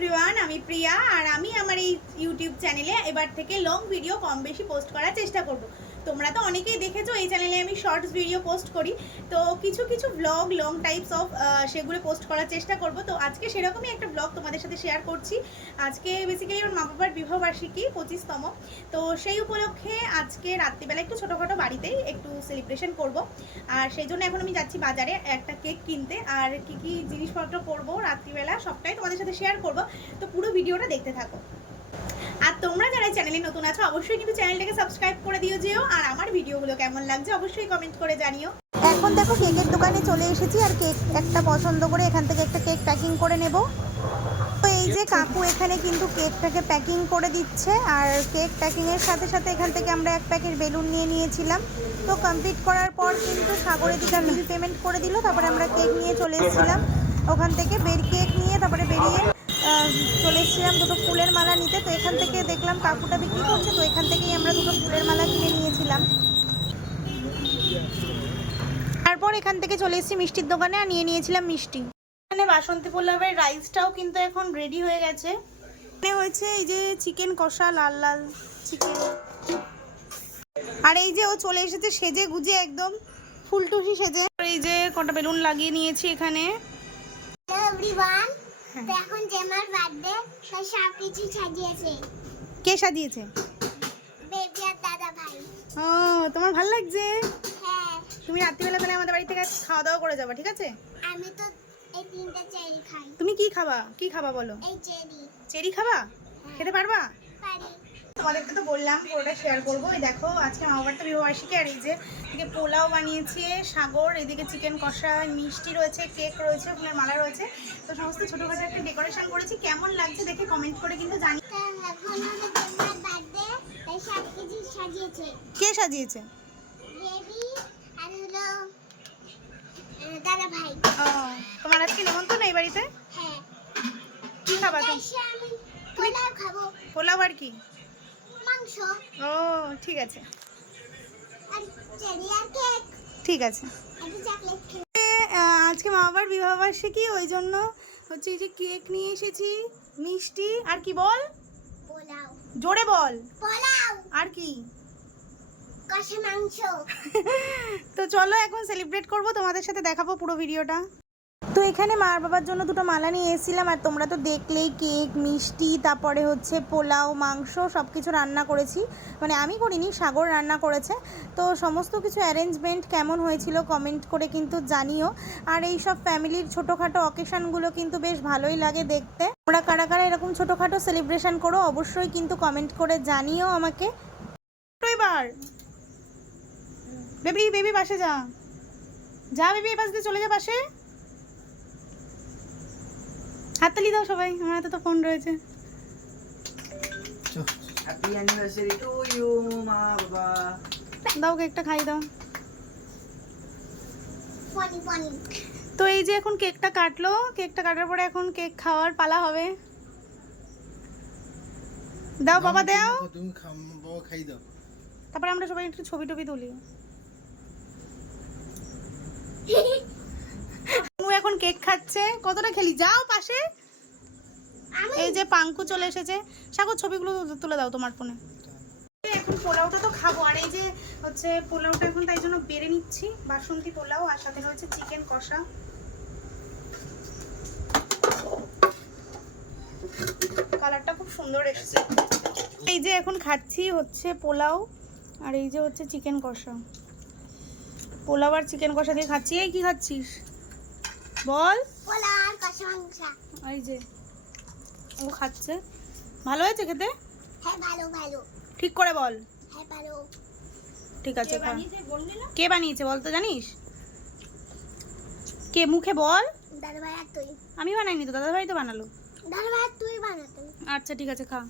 Everyone, আমি প্রিয়া আর আমি আমার এই ইউটিউব চ্যানেলে এবার থেকে লং ভিডিও কম বেশি পোস্ট করার চেষ্টা করব। তোমরা তো অনেকেই দেখেছো এই চ্যানেলে আমি শর্টস ভিডিও পোস্ট করি, তো কিছু কিছু ব্লগ লং টাইপস অফ সেগুলো পোস্ট করার চেষ্টা করব। তো আজকে সেরকমই একটা ব্লগ তোমাদের সাথে শেয়ার করছি। আজকে বেসিক্যালি আমার মা বাবার বিবাহবার্ষিকী 25তম, তো সেই উপলক্ষে আজকে রাত্রিবেলা একটু ছোটোখাটো বাড়িতেই একটু সেলিব্রেশন করব। আর সেই জন্য এখন আমি যাচ্ছি বাজারে একটা কেক কিনতে, আর কি কি জিনিসপত্র করবো রাত্রিবেলা সবটাই তোমাদের সাথে শেয়ার করব। তো পুরো ভিডিওটা দেখতে থাকো। আর তোমরা যারা চ্যানেলে নতুন আছো অবশ্যই কিন্তু চ্যানেলটাকে সাবস্ক্রাইব করে দিও যেও, আর আমার ভিডিওগুলো কেমন লাগছে অবশ্যই কমেন্ট করে জানিও। এখন দেখো কেকের দোকানে চলে এসেছি, আর কেক একটা পছন্দ করে এখান থেকে একটা কেক প্যাকিং করে নেব। তো এই যে কাকু এখানে কিন্তু কেকটাকে প্যাকিং করে দিচ্ছে, আর কেক প্যাকিংয়ের সাথে সাথে এখান থেকে আমরা এক প্যাকেট বেলুন নিয়ে নিয়েছিলাম। তো কমপ্লিট করার পর কিন্তু সাগরের দিকে বিল পেমেন্ট করে দিল, তারপরে আমরা কেক নিয়ে চলে এসেছিলাম ওখান থেকে কেক নিয়ে, তারপরে বেরিয়ে চলে এসেছিলাম দুটো ফুলের মালা নিতে। তো এখান থেকে দেখলাম কাকুটা বিক্রি করছে, তো এখান থেকেই আমরা দুটো ফুলের মালা কিনে নিয়েছিলাম। তারপর এখান থেকে চলে এসেছি মিষ্টির দোকানে আর নিয়ে নিয়েছিলাম মিষ্টি। এখানে বাসন্তী পোলাওয়ের রাইসটাও কিন্তু এখন রেডি হয়ে গেছে। এখানে হয়েছে এই যে চিকেন কষা, লাল লাল চিকেন। আর এই যে ও চলে এসেছে সেজে গুজে একদম ফুলটুসি সেজে। এই যে কটা বেলুন লাগিয়ে নিয়েছি এখানে। হ্যালো এভরিওয়ান, তো এখন যে আমার বার্থডে, তাই সব কিছু সাজিয়েছে। কে সাজিয়েছে? বেবি আর দাদা ভাই। ও, তোমার ভালো লাগছে? হ্যাঁ। তুমি রাত্রিবেলা তাহলে আমাদের বাড়ি থেকে খাওয়া দাওয়া করে যাবা, ঠিক আছে? আমি তো এই তিনটা চেরি খাই। তুমি কি খাবা? কি খাবা বলো? এই চেরি। চেরি খাবা? খেতে পারবা? পারি। তোমাদেরকে তো বললাম পুরোটা শেয়ার করবো। এই দেখো আজকে আমার বাড়িতে বিবাহবার্ষিকী, আর এই যে এদিকে পোলাও বানিয়েছে সাগর, এদিকে চিকেন কষা, মিষ্টি রয়েছে, কেক রয়েছে, ফুলের মালা রয়েছে। তো সমস্ত ছোটোখাটো একটা ডেকোরেশন করেছি। কেমন লাগছে দেখে কমেন্ট করে কিন্তু জানি। এখন হলো যে আমার বার্থডে, তাই সব কিছু সাজিয়েছে। কে সাজিয়েছে? বেবি আর হলো দাদা ভাই। ও, তোমার আজকে নেমন্তন্ন এই বাড়িতে? হ্যাঁ। কি খাবা তুমি? আমি পোলাও খাবো। পোলাও আর কি? মাংস ও ঠিক আছে, আর চেরি আর কেক। ঠিক আছে। আর চকলেট কেক। আজকে মা বাবার বিবাহবার্ষিকী, ওই জন্য হচ্ছে এই যে কেক নিয়ে এসেছি, মিষ্টি আর কি বল, পোলাও। জোরে বল। পোলাও আর কি? কষা মাংস। তো চলো এখন সেলিব্রেট করব, তোমাদের সাথে দেখাবো পুরো ভিডিওটা। তো এখানে মার বাবার জন্য দুটো মালা নিয়ে এসেছিলাম, আর তোমরা তো দেখলেই কেক, মিষ্টি, তারপরে হচ্ছে পোলাও, মাংস সব কিছু রান্না করেছি। মানে আমি করিনি, সাগর রান্না করেছে। তো সমস্ত কিছু অ্যারেঞ্জমেন্ট কেমন হয়েছিল কমেন্ট করে কিন্তু জানিও। আর এই সব ফ্যামিলির ছোটোখাটো অকেশানগুলো কিন্তু বেশ ভালোই লাগে দেখতে। তোমরা কারা কারা এরকম ছোটোখাটো সেলিব্রেশন করো অবশ্যই কিন্তু কমেন্ট করে জানিও আমাকে। এবার বেবি বেবি পাশে যা, যা বেবি এই পাশ দিয়ে চলে যা পাশে। হাততালি দাও সবাই, আমার হাতে তো ফোন রয়েছে। হ্যাপি অ্যানিভার্সারি টু ইউ মা বাবা। দাও কেকটা খাই দাও। পানি পানি। তো এই যে এখন কেকটা কাটলো, কেকটা কাটার পরে এখন কেক খাওয়ার পালা হবে। দাও বাবা দাও, তুমি বাবা খাই দাও। তারপরে আমরা সবাই একটু ছবি টবি তুলি। এখন কেক খাচ্ছে। কতটা খেলি, যাও পাশে। এই যে পাঙ্কু চলে এসেছে। সাগর ছবিগুলো তুলে দাও তোমার ফোনে। এখন পোলাওটা তো খাবো, আর এই যে হচ্ছে পোলাওটা এখন তাই জন্য বেড়ে নিচ্ছি। বাসন্তী পোলাও, আর সাথে রয়েছে চিকেন কষা। কালারটা খুব সুন্দর এসেছে। এই যে এখন খাচ্ছি হচ্ছে পোলাও, আর এই যে হচ্ছে চিকেন কষা। পোলাও আর চিকেন কষা দিয়ে খাচ্ছি। এই কি খাচ্ছিস বল? পোলাও আর কষা মাংস। এই যে ও খাচ্ছে। ভালো হয়েছে খেতে? হ্যাঁ ভালো ভালো। ঠিক করে বল। হ্যাঁ ভালো। ঠিক আছে। কে বানিয়েছে বল তো, জানিস? কে মুখে বল। দাদা ভাই আর তুই। আমি বানাইনি তো, দাদা ভাই তো বানালো। দাদা ভাই আর তুই বানাতে। আচ্ছা ঠিক আছে, খা।